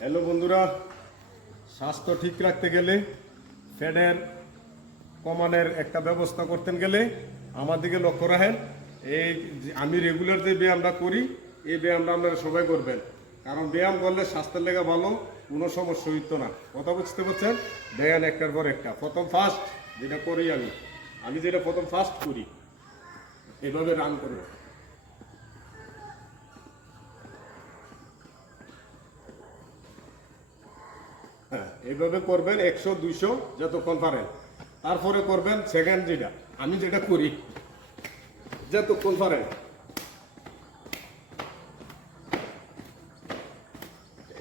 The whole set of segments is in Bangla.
হ্যালো বন্ধুরা, স্বাস্থ্য ঠিক রাখতে গেলে ফ্যাটের কমানের একটা ব্যবস্থা করতে গেলে আমার দিকে লক্ষ্য রাখেন। এই আমি রেগুলার যে ব্যায়ামটা করি, এই ব্যায়ামটা আপনারা সবাই করবেন। কারণ ব্যায়াম করলে স্বাস্থ্যের লেগে ভালো, কোনো সমস্যা হইতো না। কথা বুঝতে পারছেন? ব্যায়াম একটার পর একটা। প্রথম ফার্স্ট যেটা করি আমি আমি যেটা প্রথম ফার্স্ট করি, এভাবে রান করব। এইভাবে করবেন একশো, দুইশো যতক্ষণ পারেন তারপরে করবেন সেকেন্ড যেটা। আমি যেটা করি যতক্ষণ পারেন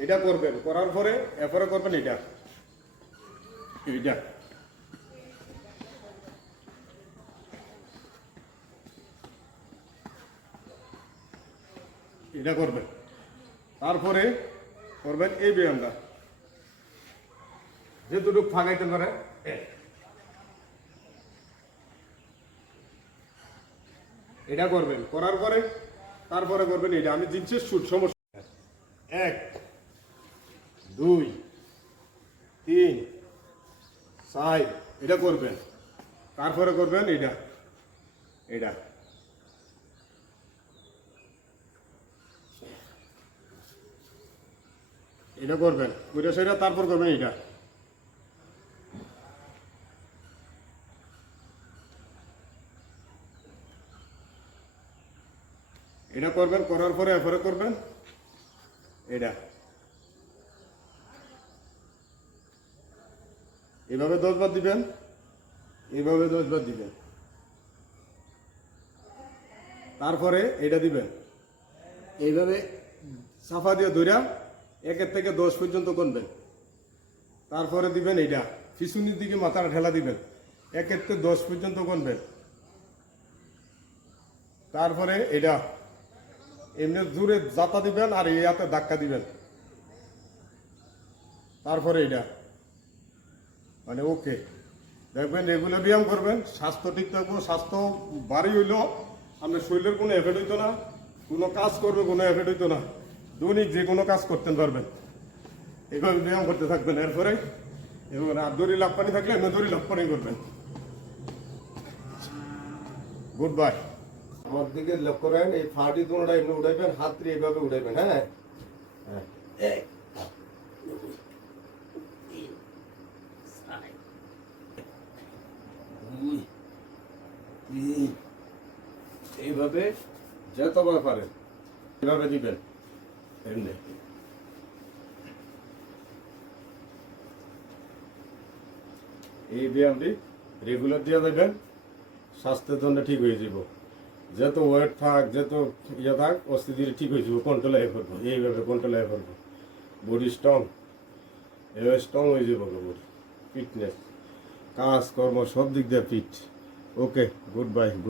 এটা করবেন, করার পরে এরপরে করবেন এটা। এইটা। এটা করবেন। তারপরে করবেন এই ব্যায়ামটা। যেটুকু ফাঁকাইতে পারে এটা করবেন, করার পরে তারপরে করবেন এটা। আমি জিনিসের শুট সমস্যা এক, দুই, তিন, চার, এটা করবেন। তারপরে করবেন এটা। এটা। এটা করবেন। ওইটা সেটা তারপর করবেন এটা। এটা করবেন, করার পরে এরপরে করবেন। এটা। এভাবে দশবার দিবেন এইভাবে দশবার দিবেন। তারপরে এটা দিবেন। এইভাবে সাফা দিয়ে ধইরা একের থেকে দশ পর্যন্ত করবেন তারপরে দিবেন এইটা। পিছুনির দিকে মাথাটা ঠেলা দিবেন। একের থেকে দশ পর্যন্ত করবেন তারপরে এটা এমনি জোরে জাতা দিবেন আর ইয়াতে ধাক্কা দিবেন। তারপরে এটা মানে ওকে। দেখবেন রেগুলার ব্যায়াম করবেন, স্বাস্থ্য ঠিক থাকব, স্বাস্থ্য বাড়ি হইল, আপনার শরীরের কোনো এফেক্ট হইতো না, কোনো কাজ করবে, কোনো এফেক্ট হইতো না। দৈনিক যে কোনো কাজ করতে পারবেন। এইভাবে ব্যায়াম করতে থাকবেন। এরপরে এবং আর দড়ি লাভ পানি থাকলে এমনি দড়ি লাভ পানি করবেন। Good bye. আমার দিকে লক্ষ্য রাখেন এই ফাটি তোমরা এমনি উঠাইবেন হাত দিয়ে এইভাবে উঠাইবেন হ্যাঁ হ্যাঁ এক এইভাবে যতবার পারেন এভাবে দিবেন এমনি এই ব্যায়ামটি রেগুলার দিয়ে দেবেন স্বাস্থ্যের জন্য ঠিক হয়ে যাব যত ওয়েট থাক, যত ইয়ে থাক, অস্থিতি ঠিক হয়ে যাব কন্ট্রোল করব, এইভাবে কন্ট্রোল করব। বডি স্ট্রং এভাবে স্ট্রং হয়ে যাব বডি ফিটনেস কাজকর্ম সব দিক দিয়ে ফিট ওকে গুড বাই